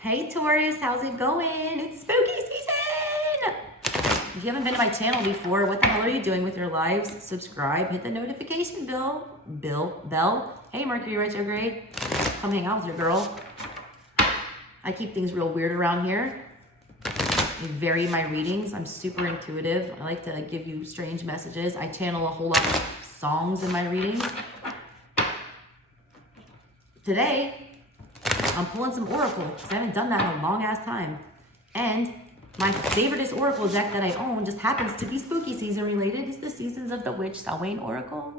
Hey Taurus, how's it going? It's spooky season! If you haven't been to my channel before, what the hell are you doing with your lives? Subscribe, hit the notification bell. Hey Mercury retrograde, come hang out with your girl. I keep things real weird around here. I vary my readings. I'm super intuitive. I like to give you strange messages. I channel a whole lot of songs in my readings. Today, I'm pulling some Oracle because I haven't done that in a long ass time. And my favoriteest Oracle deck that I own just happens to be spooky season related. It's the Seasons of the Witch Samhain Oracle.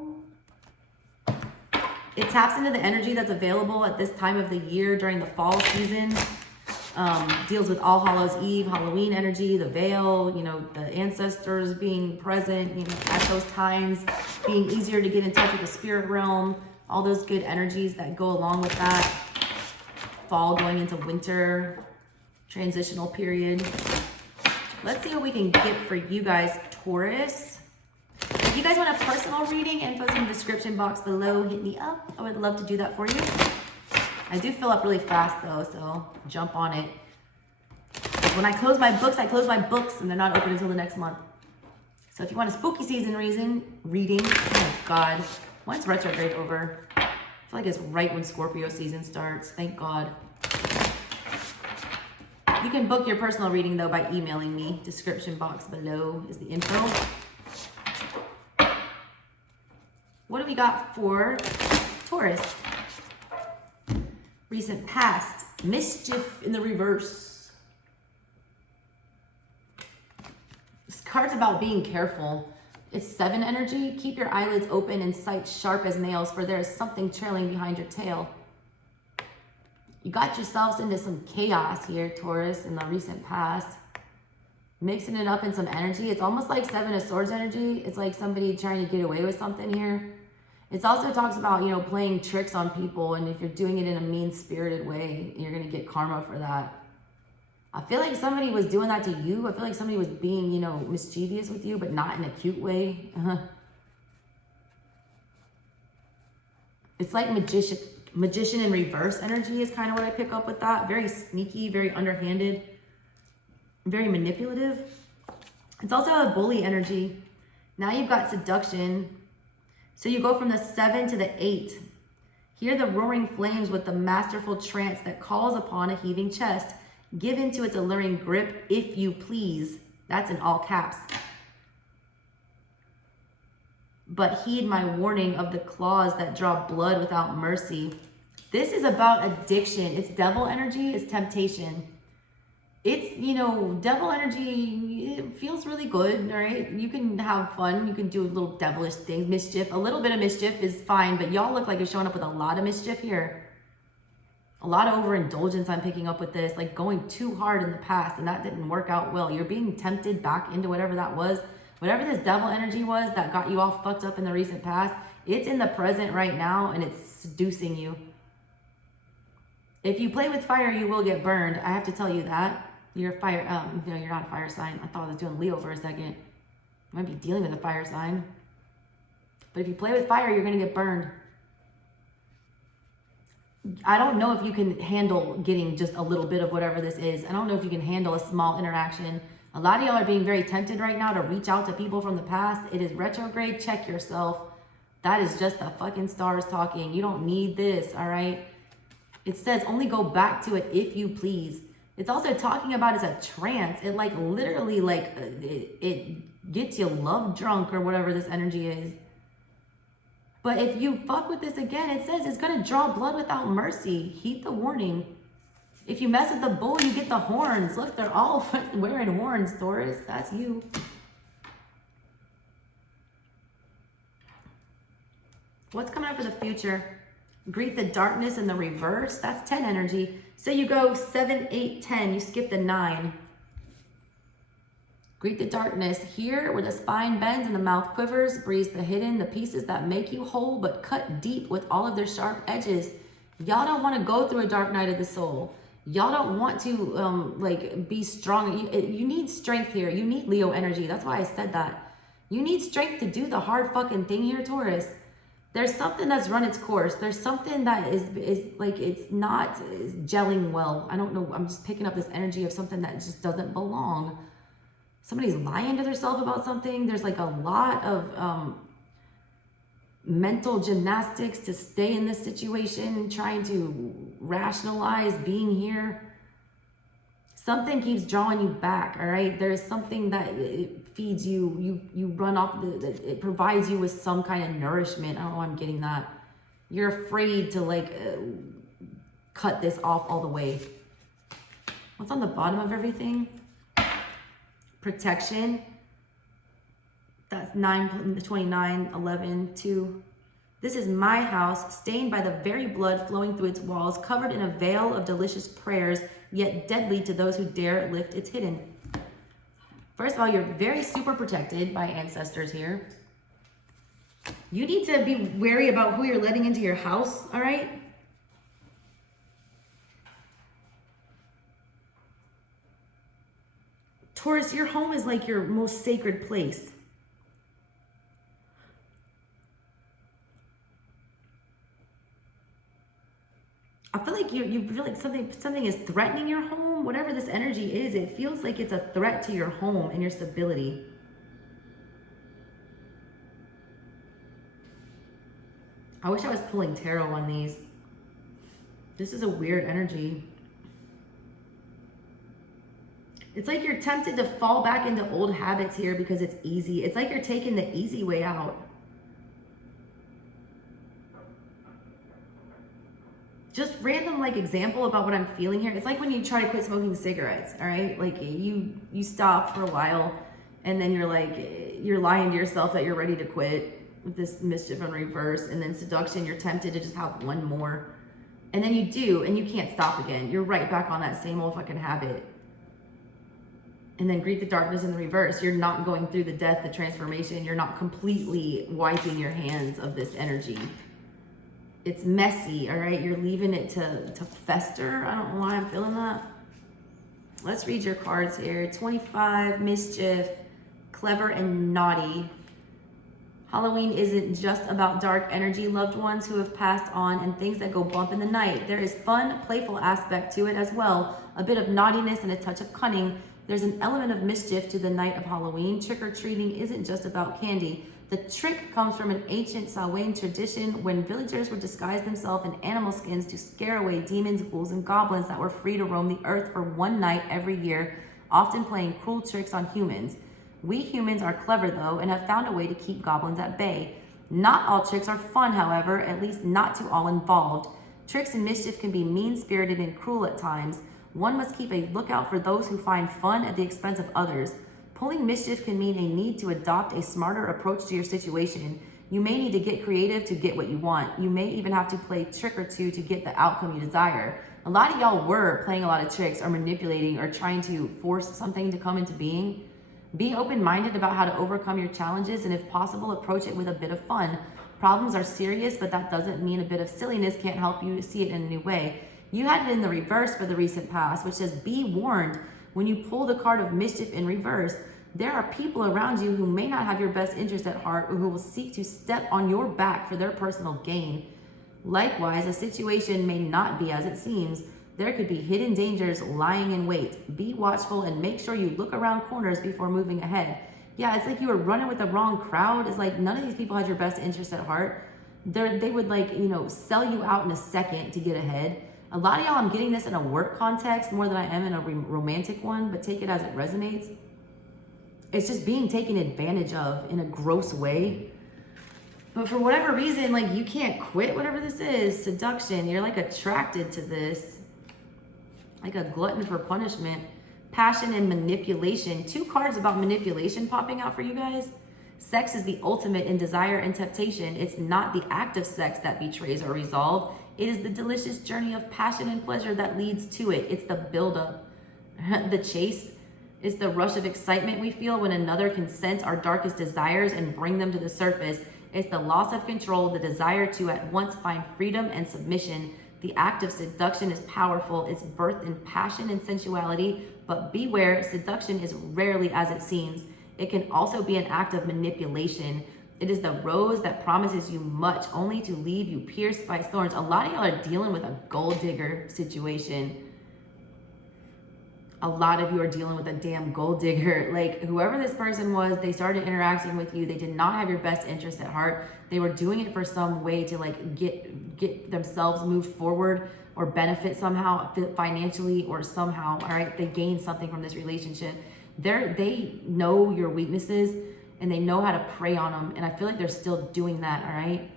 It taps into the energy that's available at this time of the year during the fall season. Deals with All Hallows Eve, Halloween energy, the veil, you know, the ancestors being present, you know, at those times, being easier to get in touch with the spirit realm, all those good energies that go along with that. Fall going into winter, transitional period. Let's see what we can get for you guys, Taurus. If you guys want a personal reading, info's in the description box below. Hit me up. I would love to do that for you. I do fill up really fast though, so jump on it. When I close my books and they're not open until the next month. So if you want a spooky season reading, oh God, when's retrograde over? I feel like it's right when Scorpio season starts, thank God. You can book your personal reading though by emailing me. Description box below is the info. What do we got for Taurus? Recent past, mischief in the reverse. This card's about being careful. It's 7 energy. Keep your eyelids open and sight sharp as nails, for there is something trailing behind your tail. You got yourselves into some chaos here, Taurus, in the recent past. Mixing it up in some energy. It's almost like 7 of Swords energy. It's like somebody trying to get away with something here. It also talks about, you know, playing tricks on people, and if you're doing it in a mean-spirited way, you're going to get karma for that. I feel like somebody was doing that to you. I feel like somebody was being, you know, mischievous with you, but not in a cute way. It's like magician in reverse energy is kind of what I pick up with that. Very sneaky, very underhanded, very manipulative. It's also a bully energy. Now you've got seduction. So you go from the 7 to the 8. Hear the roaring flames with the masterful trance that calls upon a heaving chest. Give into its alluring grip, if you please. That's in all caps. But heed my warning of the claws that draw blood without mercy. This is about addiction. It's devil energy, it's temptation. It's, you know, devil energy, it feels really good, right? You can have fun. You can do little devilish things, mischief. A little bit of mischief is fine, but y'all look like you're showing up with a lot of mischief here. A lot of overindulgence I'm picking up with this, like going too hard in the past, and that didn't work out well. You're being tempted back into whatever that was. Whatever this devil energy was that got you all fucked up in the recent past, it's in the present right now, and it's seducing you. If you play with fire, you will get burned. I have to tell you that. You're a fire, no, you're not a fire sign. I thought I was doing Leo for a second. You might be dealing with a fire sign. But if you play with fire, you're going to get burned. I don't know if you can handle getting just a little bit of whatever this is. I don't know if you can handle a small interaction. A lot of y'all are being very tempted right now to reach out to people from the past. It is retrograde. Check yourself. That is just the fucking stars talking. You don't need this, all right? It says only go back to it if you please. It's also talking about as a trance. It like literally like it gets you love drunk or whatever this energy is. But if you fuck with this again, it says it's gonna draw blood without mercy. Heed the warning. If you mess with the bull, you get the horns. Look, they're all wearing horns, Taurus. That's you. What's coming up for the future? Greet the darkness in the reverse. That's 10 energy. So you go 7, 8, 10. You skip the 9. Greet the darkness. Here, where the spine bends and the mouth quivers, breathes the hidden, the pieces that make you whole, but cut deep with all of their sharp edges. Y'all don't want to go through a dark night of the soul. Y'all don't want to like be strong. You need strength here. You need Leo energy. That's why I said that. You need strength to do the hard fucking thing here, Taurus. There's something that's run its course. There's something that is like, it's not is gelling well. I don't know. I'm just picking up this energy of something that just doesn't belong. Somebody's lying to themselves about something. There's like a lot of mental gymnastics to stay in this situation, trying to rationalize being here. Something keeps drawing you back, all right? There's something that it feeds you. You run off, it provides you with some kind of nourishment. I don't know why I'm getting that. You're afraid to like cut this off all the way. What's on the bottom of everything? Protection. That's 9, 29, 11, 2. This is my house, stained by the very blood flowing through its walls, covered in a veil of delicious prayers, yet deadly to those who dare lift its hidden. First of all, you're very super protected by ancestors here. You need to be wary about who you're letting into your house, all right? Taurus, your home is like your most sacred place. I feel like you feel like something is threatening your home. Whatever this energy is, it feels like it's a threat to your home and your stability. I wish I was pulling tarot on these. This is a weird energy. It's like you're tempted to fall back into old habits here because it's easy. It's like you're taking the easy way out. Just random like example about what I'm feeling here. It's like when you try to quit smoking cigarettes, all right? Like you stop for a while and then you're lying to yourself that you're ready to quit with this mischief in reverse. And then seduction, you're tempted to just have one more. And then you do, and you can't stop again. You're right back on that same old fucking habit. And then greet the darkness in the reverse. You're not going through the death, the transformation. You're not completely wiping your hands of this energy. It's messy, all right? You're leaving it to fester. I don't know why I'm feeling that. Let's read your cards here. 25, mischief, clever and naughty. Halloween isn't just about dark energy, loved ones who have passed on, and things that go bump in the night. There is fun, playful aspect to it as well. A bit of naughtiness and a touch of cunning. There's an element of mischief to the night of Halloween. Trick-or-treating isn't just about candy. The trick comes from an ancient Samhain tradition when villagers would disguise themselves in animal skins to scare away demons, ghouls, and goblins that were free to roam the earth for one night every year, often playing cruel tricks on humans. We humans are clever though and have found a way to keep goblins at bay. Not all tricks are fun, however, at least not to all involved. Tricks and mischief can be mean-spirited and cruel at times. One must keep a lookout for those who find fun at the expense of others. Pulling mischief can mean a need to adopt a smarter approach to your situation. You may need to get creative to get what you want. You may even have to play a trick or two to get the outcome you desire. A lot of y'all were playing a lot of tricks or manipulating or trying to force something to come into being. Be open-minded about how to overcome your challenges and if possible, approach it with a bit of fun. Problems are serious, but that doesn't mean a bit of silliness can't help you see it in a new way. You had it in the reverse for the recent past, which says be warned. When you pull the card of mischief in reverse, there are people around you who may not have your best interest at heart or who will seek to step on your back for their personal gain. Likewise, a situation may not be as it seems. There could be hidden dangers lying in wait. Be watchful and make sure you look around corners before moving ahead. Yeah, it's like you were running with the wrong crowd. It's like none of these people had your best interest at heart. They would sell you out in a second to get ahead. A lot of y'all, I'm getting this in a work context more than I am in a romantic one, but take it as it resonates. It's just being taken advantage of in a gross way. But for whatever reason, like you can't quit whatever this is, seduction. You're like attracted to this, like a glutton for punishment. Passion and manipulation. 2 cards about manipulation popping out for you guys. Sex is the ultimate in desire and temptation. It's not the act of sex that betrays our resolve. It is the delicious journey of passion and pleasure that leads to it. It's the buildup, the chase. It's the rush of excitement we feel when another can sense our darkest desires and bring them to the surface. It's the loss of control, the desire to at once find freedom and submission. The act of seduction is powerful. It's birthed in passion and sensuality, but beware, seduction is rarely as it seems. It can also be an act of manipulation. It is the rose that promises you much, only to leave you pierced by thorns. A lot of y'all are dealing with a gold digger situation. A lot of you are dealing with a damn gold digger. Like, whoever this person was, they started interacting with you. They did not have your best interest at heart. They were doing it for some way to like get themselves moved forward or benefit somehow financially or somehow, all right? They gained something from this relationship. They know your weaknesses and they know how to prey on them. And I feel like they're still doing that, all right?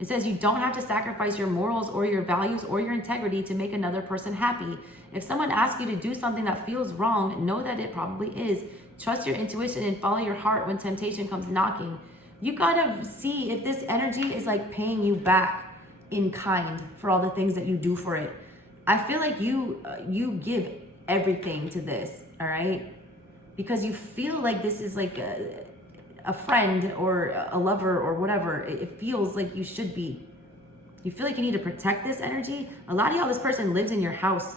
It says you don't have to sacrifice your morals or your values or your integrity to make another person happy. If someone asks you to do something that feels wrong, know that it probably is. Trust your intuition and follow your heart when temptation comes knocking. You gotta see if this energy is like paying you back in kind for all the things that you do for it. I feel like you give everything to this, all right? Because you feel like this is like a friend or a lover or whatever. It feels like you should be. You feel like you need to protect this energy. A lot of y'all, this person lives in your house.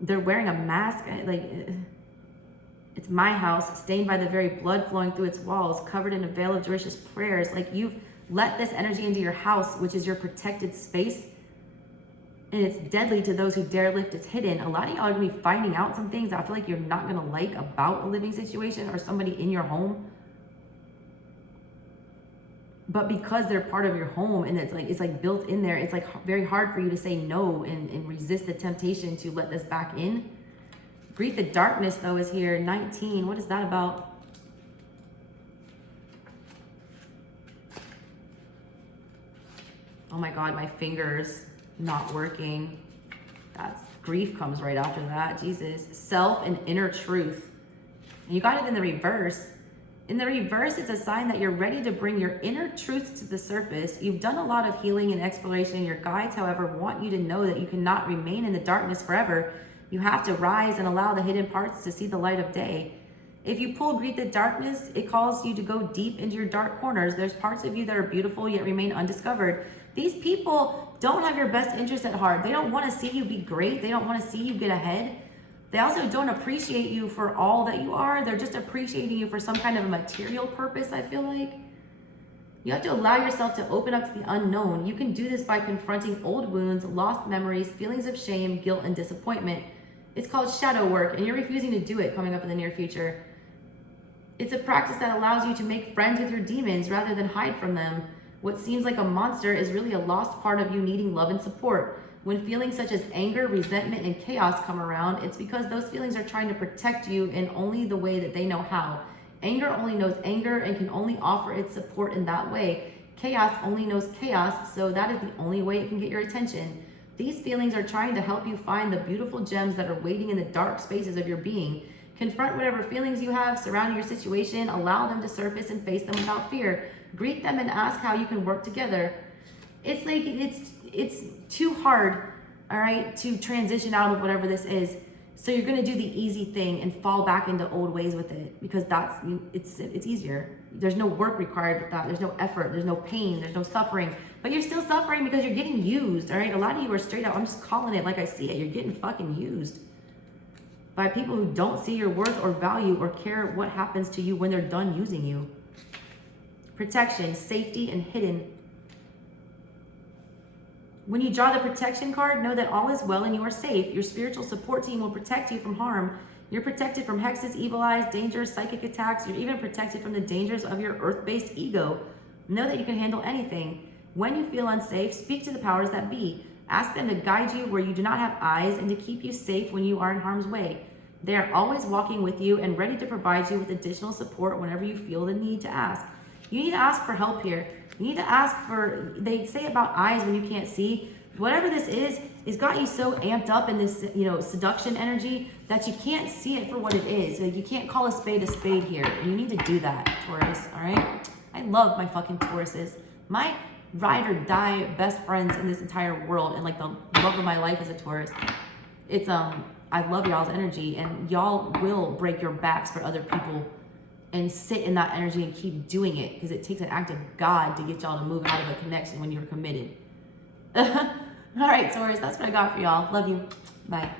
They're wearing a mask, like, it's my house, stained by the very blood flowing through its walls, covered in a veil of delicious prayers. Like, you've let this energy into your house, which is your protected space, and it's deadly to those who dare lift its hidden. A lot of y'all are gonna be finding out some things I feel like you're not gonna like about a living situation or somebody in your home. But because they're part of your home and it's like built in there, it's like very hard for you to say no and resist the temptation to let this back in. Greet the darkness though is here, 19. What is that about? Oh my God, my fingers not working. That's grief comes right after that. Jesus. Self and inner truth. And you got it in the reverse. In the reverse, it's a sign that you're ready to bring your inner truths to the surface. You've done a lot of healing and exploration. Your guides, however, want you to know that you cannot remain in the darkness forever. You have to rise and allow the hidden parts to see the light of day. If you greet the darkness, it calls you to go deep into your dark corners. There's parts of you that are beautiful yet remain undiscovered. These people don't have your best interest at heart. They don't want to see you be great. They don't want to see you get ahead. They also don't appreciate you for all that you are. They're just appreciating you for some kind of a material purpose, I feel like. You have to allow yourself to open up to the unknown. You can do this by confronting old wounds, lost memories, feelings of shame, guilt, and disappointment. It's called shadow work, and you're refusing to do it coming up in the near future. It's a practice that allows you to make friends with your demons rather than hide from them. What seems like a monster is really a lost part of you needing love and support. When feelings such as anger, resentment, and chaos come around, it's because those feelings are trying to protect you in only the way that they know how. Anger only knows anger and can only offer its support in that way. Chaos only knows chaos, so that is the only way it can get your attention. These feelings are trying to help you find the beautiful gems that are waiting in the dark spaces of your being. Confront whatever feelings you have surrounding your situation, allow them to surface and face them without fear. Greet them and ask how you can work together. It's like, it's too hard, all right, to transition out of whatever this is. So you're gonna do the easy thing and fall back into old ways with it because it's easier. There's no work required with that. There's no effort, there's no pain, there's no suffering, but you're still suffering because you're getting used, all right? A lot of you are straight up, I'm just calling it like I see it. You're getting fucking used by people who don't see your worth or value or care what happens to you when they're done using you. Protection, safety, and hidden. When you draw the protection card, know that all is well and you are safe. Your spiritual support team will protect you from harm. You're protected from hexes, evil eyes, dangers, psychic attacks. You're even protected from the dangers of your earth-based ego. Know that you can handle anything. When you feel unsafe, speak to the powers that be. Ask them to guide you where you do not have eyes and to keep you safe when you are in harm's way. They are always walking with you and ready to provide you with additional support whenever you feel the need to ask. You need to ask for help here. You need to ask for, they say about eyes when you can't see. Whatever this is got you so amped up in this, seduction energy that you can't see it for what it is. Like, you can't call a spade here. And you need to do that, Taurus, all right? I love my fucking Tauruses. My ride or die best friends in this entire world and like the love of my life is a Taurus. It's, I love y'all's energy and y'all will break your backs for other people and sit in that energy and keep doing it because it takes an act of God to get y'all to move out of a connection when you're committed. All right, Taurus, that's what I got for y'all. Love you. Bye.